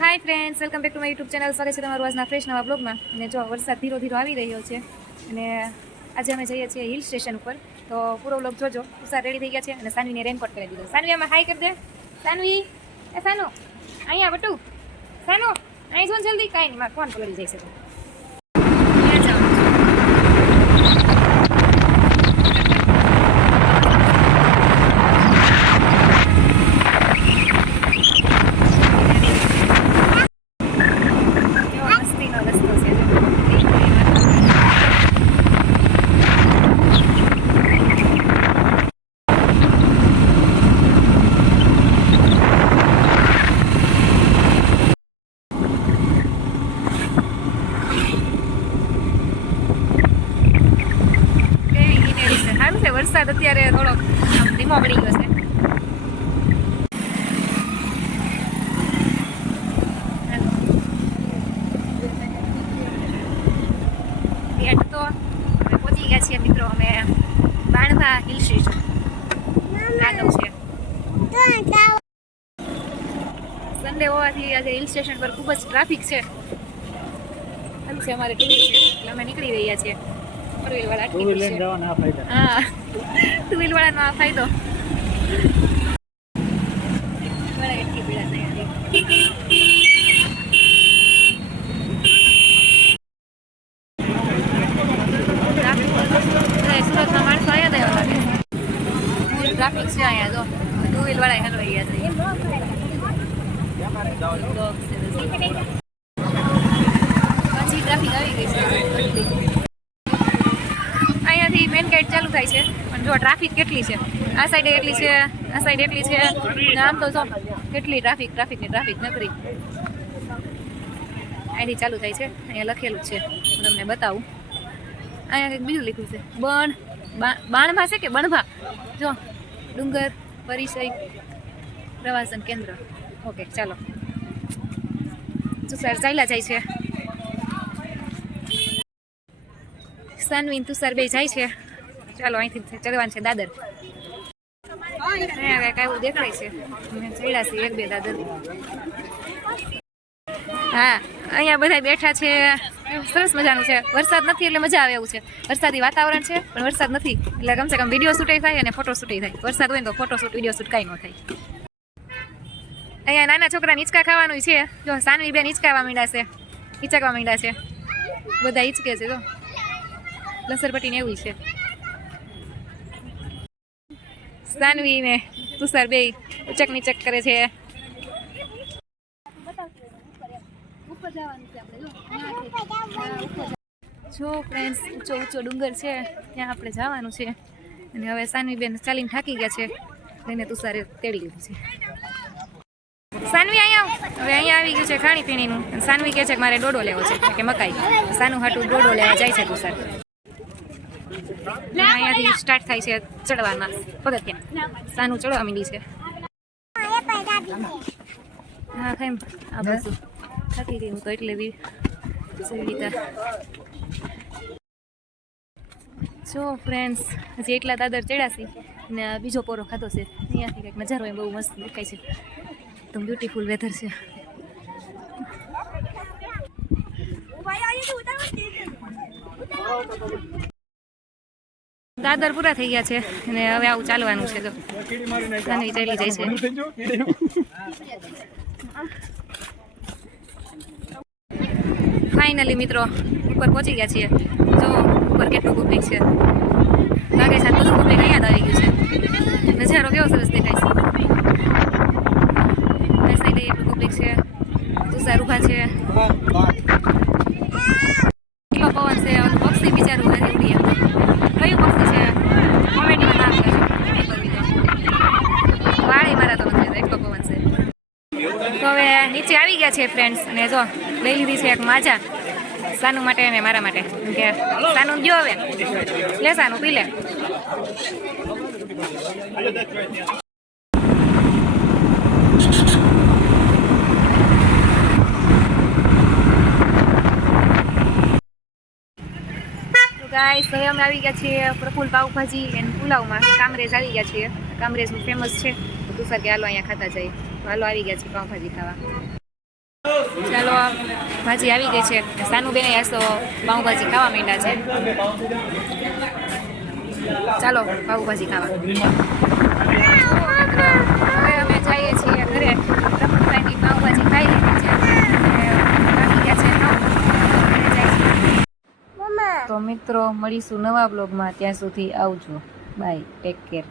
Hi friends, welcome back to my YouTube channel. સ્વાગત છે તમારું આજના ફ્રેશ નવા બ્લોગમાં. અને જો વરસાદ ધીરો ધીરો આવી રહ્યો છે અને આજે અમે જઈએ છીએ હિલ સ્ટેશન ઉપર. તો પૂરો બ્લોગ જોજો. તુષાર રેડી થઈ ગયા છે અને સાનવીને રેનકોટ કરી દીધો. સાનવી આમાં હાય કરી દે. સાનવી, એ સાનો અહીંયા બટુ, સાનો અહીં જો જલ્દી. કાંઈ નહીં, મારે ફોન પકડી જાય છે. વરસાદ અત્યારે થોડો ધીમો પડી ગયો છે. ભેટ તો પહોંચી ગયા છીએ મિત્રો અમે બાણવા હિલ સ્ટેશન. આગળ છે સન્ડે હોવાથી આજે હિલ સ્ટેશન પર ખૂબ જ ટ્રાફિક છે. સારું છે, અમારે ટુ વ્હીલ છે એટલે અમે નીકળી રહ્યા છીએ. ફોર વ્હીલ વાળા ટુ વ્હીલ જવાનો આ ફાયદો. હા, ટુ વ્હીલ વાળાનો આ ફાયદો. બડા એટલી પીડા થાય સુરતના માણસો અહીંયા દેવા લાગે. ટ્રાફિક છે અહીંયા જો ટુ વ્હીલ વાળા હલવાઈ ગયા છે. પછી ટ્રાફિક આવી ગઈ છે. અહીંયાથી મેન ગેટ ચાલુ થાય છે પણ જો ટ્રાફિક કેટલી છે. આ સાઈડે એટલી છે, આ સાઈડ એટલી છે. આમ તો જો કેટલી ટ્રાફિકની ટ્રાફિક નકરી. અહીંથી ચાલુ થાય છે. અહીંયા લખેલું છે, હું તમને બતાવું. અહીંયા કંઈક બીજું લખ્યું છે, બાણભા છે કે બણભા. જો ડુંગર પરિચય પ્રવાસન કેન્દ્ર. ઓકે ચાલો. તુષાર ચાલ્યા જાય છે. સાનવી તુષાર બે જાય છે. ચાલો અહીંથી ચડવાનું છે દાદર. અહીંયા કાંઈક એવું દેખાય છે. અમે ચડ્યા છીએ એક બે દાદર. હા, અહીંયા બધા બેઠા છે. સરસ મજાનું છે. વરસાદ નથી એટલે મજા આવે એવું છે. વરસાદી વાતાવરણ છે પણ વરસાદ નથી એટલે કમસે કમ વિડીયો શૂટ થાય અને ફોટો શૂટ થાય. વરસાદ હોય ને તો ફોટો શૂટ વિડીયો શૂટ કાંઈ ન થાય. અહીંયા નાના છોકરાને હિંચકા ખાવાનું છે. જો સાનવી બેન હિંચકાવા માંડ્યા છે, હિંચકવા માંડ્યા છે. બધા હિંચકે છે. જો લસરપટ્ટીને એવું છે. સાનવી ને તુષાર બે ઉચક નીચક કરે છે. જો ફ્રેન્ડ્સ, ઊંચો ડુંગર છે ત્યાં આપણે જવાનું છે. અને હવે સાનવી બેન ચાલીને થાકી ગયા છે એને તુષારે તેડી લીધું છે. સાનવી અહીંયા હવે અહીંયા આવી ગયું છે ખાણી પીણીનું. સાનવી કહે છે કે મારે ડોડો લેવો છે કે મકાઈ. સાનું હાટું ડોડો લેવા જાય છે તુષાર. અહીંયાથી સ્ટાર્ટ થાય છે ચડવાના પગથિયાં. સાનું ચડવા માંડી છે. હા કેમ આ બધું થાકી ગઈ હું તો એટલે બી જો ફ્રેન્ડ્સ હજી એટલા દાદર ચડ્યા છે ને બીજો પોરો ખાધો છે. અહીંયાથી કંઈક નજારો એમ બહુ મસ્ત દેખાય છે. એકદમ બ્યુટીફુલ વેધર છે. દાદર પૂરા થઈ ગયા છે અને હવે આવું ચાલવાનું છે. જો સાનવી ચાલી જાય છે. ફાઇનલી મિત્રો ઉપર પહોંચી ગયા છીએ. જો ઉપર કેટલું પબ્લિક છે. લાગે છે બધું પબ્લિક અહીંયા આવી ગયું છે. નજારો કેવો સરસ દેખાય છે. આ સાઈડે એટલું પબ્લિક છે. તુષાર ઊભા છે. કેટલો પવન છે. પક્ષી બિચારું નથી ઉડી. કયું પક્ષી છે કોમેડીમાં નામ કહે છે. વાળી મારા તો નથી એટલો પવન છે. તો હવે નીચે આવી ગયા છે ફ્રેન્ડ્સ. અને જો લઈ લીધી છે એક માજા સાનું માટે અને મારા માટે. કે સાનું જો હવે લે સાનું પી લે. ગાઈસ હવે અમે આવી ગયા છીએ પ્રફુલ પાવભાજી એન્ડ પુલાવમાં. કામરેજ આવી ગયા છીએ. કામરેજનું ફેમસ છે. તો તુષાર કે હાલો અહીંયા ખાતા જઈએ. હાલો આવી ગયા છીએ પાવભાજી ખાવા. ચાલો ભાજી આવી ગઈ છે. સાનુબેન આજ તો પાઉંભાજી ખાવા માંડ્યા છે. ચાલો પાઉંભાજી ખાવા. હવે અમે જઈએ છીએ ઘરે. રમણભાઈની પાઉંભાજી ખાઈ લીધી છે. બાકી ગયા છે ઘરે જાય છે. તો મિત્રો મળીશું નવા બ્લોગમાં. ત્યાં સુધી આવજો. Bye, take care.